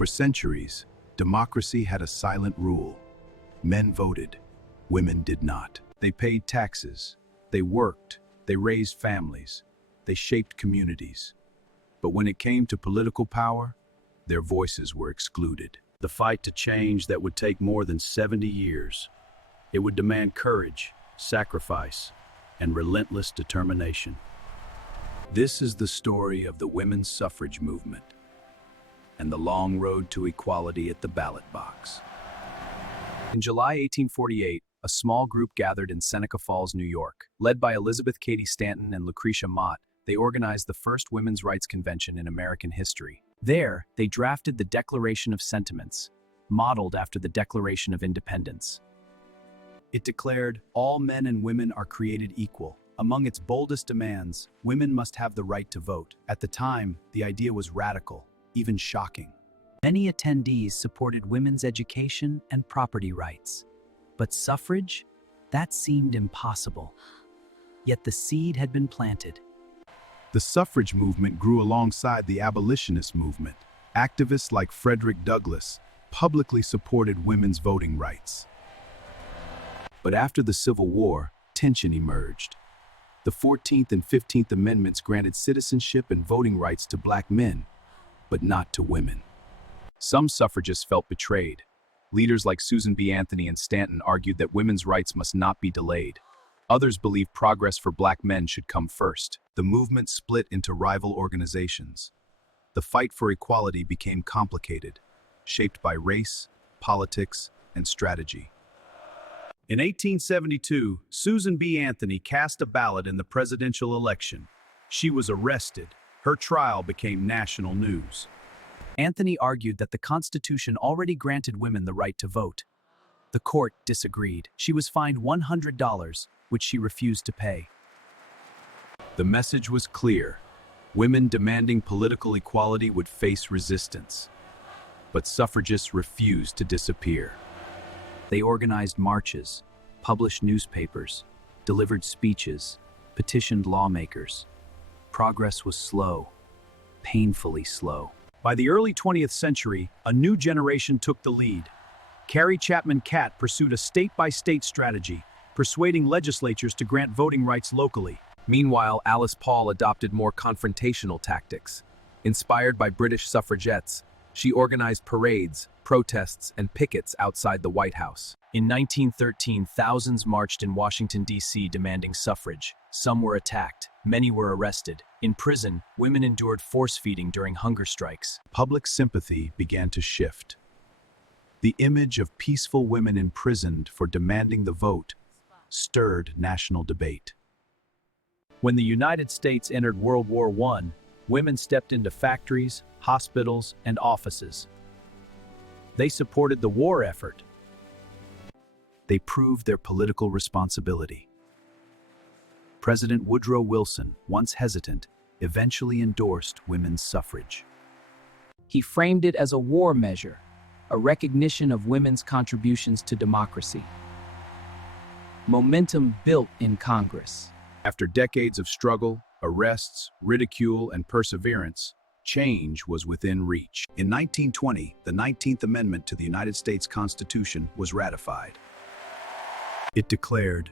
For centuries, democracy had a silent rule. Men voted, women did not. They paid taxes, they worked, they raised families, they shaped communities. But when it came to political power, their voices were excluded. The fight to change that would take more than 70 years. It would demand courage, sacrifice, and relentless determination. This is the story of the women's suffrage movement and the long road to equality at the ballot box. In July 1848, a small group gathered in Seneca Falls, New York. Led by Elizabeth Cady Stanton and Lucretia Mott, they organized the first women's rights convention in American history. There, they drafted the Declaration of Sentiments, modeled after the Declaration of Independence. It declared, all men and women are created equal. Among its boldest demands, women must have the right to vote. At the time, the idea was radical, even shocking. Many attendees supported women's education and property rights. But suffrage? That seemed impossible. Yet the seed had been planted. The suffrage movement grew alongside the abolitionist movement. Activists like Frederick Douglass publicly supported women's voting rights. But after the Civil War, tension emerged. The 14th and 15th Amendments granted citizenship and voting rights to black men, but not to women. Some suffragists felt betrayed. Leaders like Susan B. Anthony and Stanton argued that women's rights must not be delayed. Others believed progress for black men should come first. The movement split into rival organizations. The fight for equality became complicated, shaped by race, politics, and strategy. In 1872, Susan B. Anthony cast a ballot in the presidential election. She was arrested. Her trial became national news. Anthony argued that the Constitution already granted women the right to vote. The court disagreed. She was fined $100, which she refused to pay. The message was clear. Women demanding political equality would face resistance. But suffragists refused to disappear. They organized marches, published newspapers, delivered speeches, petitioned lawmakers. Progress was slow, painfully slow. By the early 20th century, a new generation took the lead. Carrie Chapman Catt pursued a state-by-state strategy, persuading legislatures to grant voting rights locally. Meanwhile, Alice Paul adopted more confrontational tactics. Inspired by British suffragettes, she organized parades, protests, and pickets outside the White House. In 1913, thousands marched in Washington, D.C. demanding suffrage. Some were attacked. Many were arrested. In prison, women endured force-feeding during hunger strikes. Public sympathy began to shift. The image of peaceful women imprisoned for demanding the vote stirred national debate. When the United States entered World War I, women stepped into factories, hospitals, and offices. They supported the war effort. They proved their political responsibility. President Woodrow Wilson, once hesitant, eventually endorsed women's suffrage. He framed it as a war measure, a recognition of women's contributions to democracy. Momentum built in Congress. After decades of struggle, arrests, ridicule, and perseverance, change was within reach. In 1920, the 19th Amendment to the United States Constitution was ratified. It declared,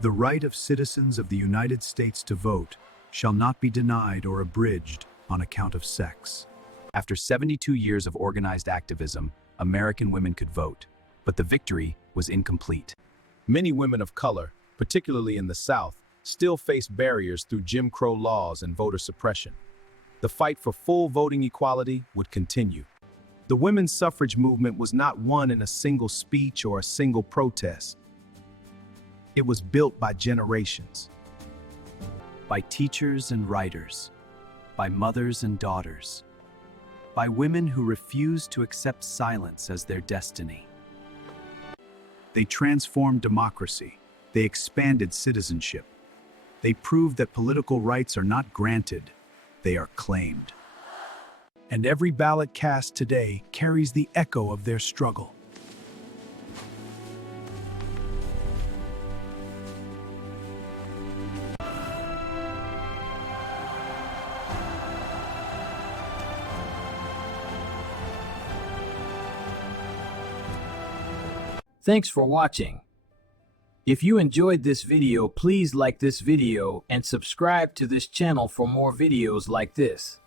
"The right of citizens of the United States to vote shall not be denied or abridged on account of sex." After 72 years of organized activism, American women could vote, but the victory was incomplete. Many women of color, particularly in the South, still face barriers through Jim Crow laws and voter suppression. The fight for full voting equality would continue. The women's suffrage movement was not won in a single speech or a single protest. It was built by generations. By teachers and writers, by mothers and daughters, by women who refused to accept silence as their destiny. They transformed democracy. They expanded citizenship. They proved that political rights are not granted, they are claimed. And every ballot cast today carries the echo of their struggle. Thanks for watching. If you enjoyed this video, please like this video and subscribe to this channel for more videos like this.